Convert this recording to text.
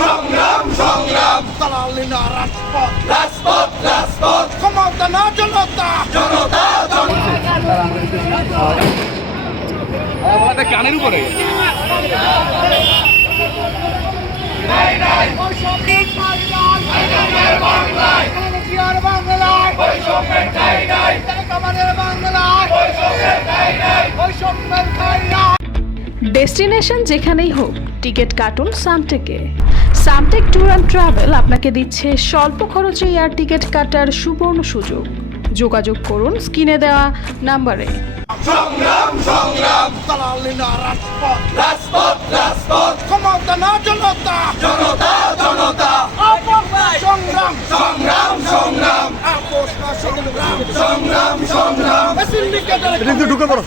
সংগ্রাম সংগ্রাম দালালি না রাজপথ রাজপথ রাজপথ ক্ষমতা না জনতা জনতা কানের উপরে ডেস্টিনেশন যেখানেই হোক টিকিট কাটুন সামটেকে। সামটেক ট্যুর অ্যান্ড ট্রাভেল আপনাকে দিচ্ছে স্বল্প খরচে এয়ার টিকিট কাটার সুবর্ণ সুযোগ। যোগাযোগ করুন স্ক্রিনে দেওয়া নাম্বারে। সংগ্রাম সংগ্রাম দালালি না রাজপথ রাজপথ রাজপথ ক্ষমতা না জনতা জনতা জনতা সংগ্রাম সংগ্রাম সংগ্রাম আপোষ না সংগ্রাম সংগ্রাম সংগ্রাম সিন্ডিকেটের ঢুকে পড়ো